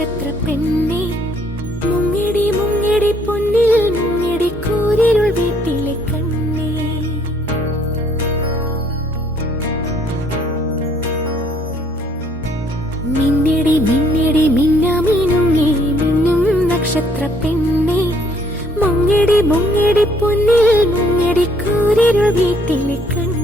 നക്ഷത്ര പെണ്ണെ, മുങ്ങിടി മുങ്ങിടി പൊന്നിൽ മുങ്ങിടി കൂരിരുൾ വീട്ടിലെ കണ്ണേ. മിന്നിടി മിന്നിടി മിന്നാമിനുങ്ങി മിന്നും നക്ഷത്ര പെണ്ണെ, മുങ്ങിടി മുങ്ങിടി പൊന്നിൽ മുങ്ങിടി കൂരിരുൾ വീട്ടിലെ കണ്ണേ.